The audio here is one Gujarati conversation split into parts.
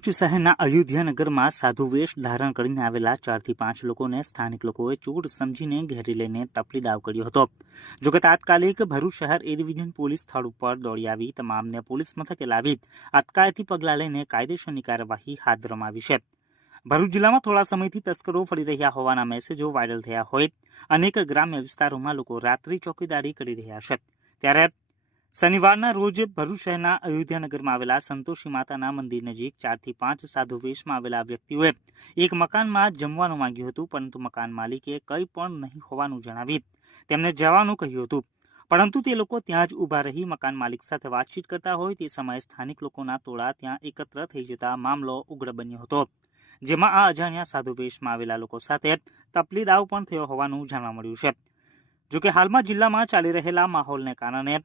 ભરૂચ શહેરના અયોધ્યાનગરમાં સાધુ વેશ ધારણ કરીને આવેલા 4 થી 5 લોકોને સ્થાનિક લોકોએ ચોર સમજીને ઘેરી લઈને તપલી દાવ કર્યો હતો। જોકે તાત્કાલિક ભરૂચ શહેર એ ડિવિઝન પોલીસ સ્થળ ઉપર દોડી આવી તમામને પોલીસ મથકે લાવી અટકાયતી પગલાં લઈને કાયદેસરની કાર્યવાહી હાથ ધરવામાં આવી છે। ભરૂચ જિલ્લામાં થોડા સમયથી તસ્કરો ફરી રહ્યા હોવાના મેસેજો વાયરલ થયા હોય અનેક ગ્રામ્ય વિસ્તારોમાં લોકો રાત્રિ ચોકીદારી કરી રહ્યા છે। ત્યારે શનિવારના રોજ ભરૂચ શહેરના અયોધ્યાનગરમાં આવેલા સંતોષી માતાના મંદિર નજીક 4 થી 5 સાધુ વેશમાં આવેલા વ્યક્તિઓએ એક મકાનમાં જમવાનું માંગ્યું હતું, પરંતુ મકાન માલિકે કંઈ પણ નહીં હોવાનું જણાવી તેમને જવાનું કહ્યું હતું, પરંતુ તે લોકો ત્યાં જ ઊભા રહી મકાન માલિક સાથે વાતચીત કરતા હોય તે સમયે સ્થાનિક લોકોના ટોળા ત્યાં એકત્ર થઈ જતા મામલો ઉગ્ર બન્યો હતો, જેમાં આ અજાણ્યા સાધુ વેશમાં આવેલા લોકો સાથે તપલી દાવ પણ થયો હોવાનું જાણવા મળ્યું છે। જોકે હાલમાં જિલ્લામાં ચાલી રહેલા માહોલને કારણે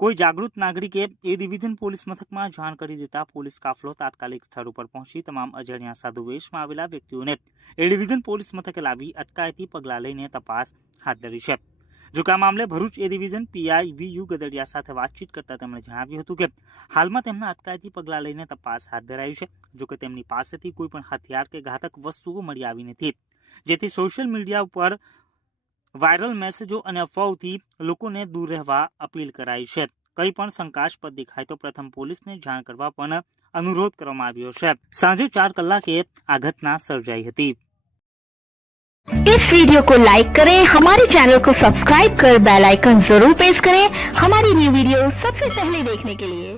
કોઈ જાગૃત નાગરિકે એ ડિવિઝન પોલીસ મથકમાં જાણ કરી દેતા પોલીસ કાફલો તાત્કાલિક સ્થળ ઉપર પહોંચી તમામ અજાણ્યા સાધુ વેશમાં આવેલા વ્યક્તિઓને એ ડિવિઝન પોલીસ મથકે લાવી અટકાયતી પગલાં લઈને તપાસ હાથ ધરી છે। જોકે આ મામલે ભરૂચ એ ડિવિઝન પીઆઈ વીયુ ગદડિયા સાથે વાતચીત કરતા તેમણે જણાવ્યું હતું કે હાલમાં તેમના અટકાયતી પગલાં લઈને તપાસ હાથ ધરાઈ છે। જોકે તેમની પાસેથી કોઈ પણ હથિયાર કે ઘાતક વસ્તુઓ મળી આવી નથી, જેથી સોશિયલ મીડિયા ઉપર વાયરલ મેસેજો અને અફવાઓથી લોકોને દૂર રહેવા અપીલ કરાઈ છે। કંઈ પણ શંકાસ્પદ દેખાય તો પ્રથમ પોલીસને જાણ કરવા પણ અનુરોધ કરવામાં આવ્યો છે। સાંજે 4 કલાકે આ ઘટના સર્જાઈ હતી। इस वीडियो को लाइक करें, हमारे चैनल को सब्सक्राइब कर बेल आइकन जरूर प्रेस करें हमारी न्यू वीडियो सबसे पहले देखने के लिए।